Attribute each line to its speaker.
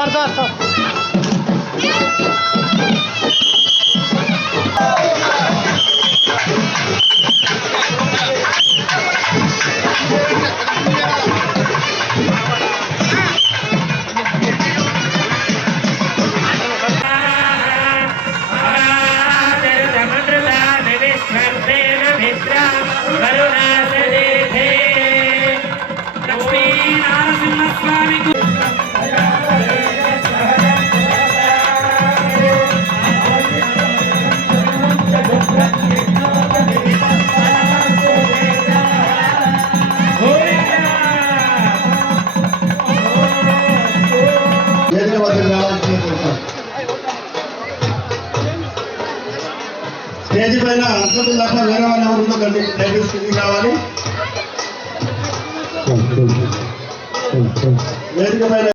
Speaker 1: sir sir sir
Speaker 2: వేదిక stage పైన అంతకు తప్ప వేరే వాళ్ళు ఎవరు ఉండకండి దయచేసి కిందికి రావాలి వేదిక పైన